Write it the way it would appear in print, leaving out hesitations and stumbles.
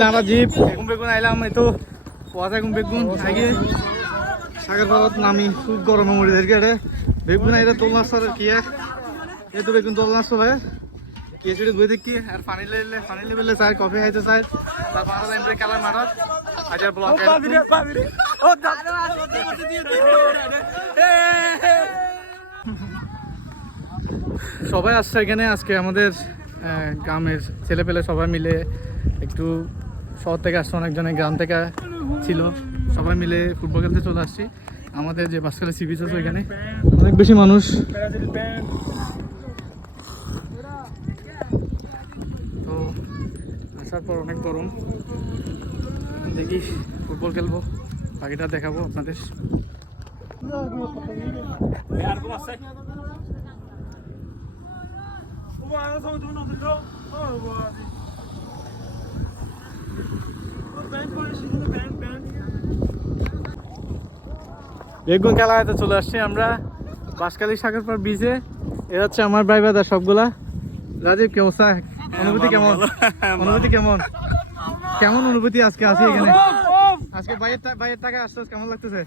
নানা জিপ বেগুন বেগুন আইলাম এইতো পোয়াতে বেগুন বেগুন আগে সাগর পাড়ত নামি খুব গরমে মরে যায় বেগুন আইলে তোলনার সর কি এই তো বেগুন তোলনার সর কেচুড়ি বই দেখি আর পানি লেবেলে চাই কফি খাইতে চাই তার পাড়া লাইন খেলার মাঠত আজকের ব্লগ সবাই আসছে এখানে আজকে আমাদের গ্রামের ছেলেপেলে সবাই মিলে একটু শহর থেকে আসছে অনেকজনে গ্রাম থেকে ছিল সবাই মিলে ফুটবল খেলতে চলে আসছি আমাদের যে বাসখালী সি বিচ আছে ওইখানে অনেক বেশি মানুষ তো আসার পর অনেক গরম দেখি ফুটবল খেলবো বাকিটা দেখাবো আপনাদের বেগুন খেলা হয়তো চলে আসছি আমরা বাঁশখালী সাগরপাড় বিচে এ হচ্ছে আমার ভাই বাদার সবগুলা রাজীব কেমন অনুভূতি কেমন কেমন অনুভূতি আজকে আছি এখানে আজকে বাইরের টাকা আসছে কেমন লাগতেছে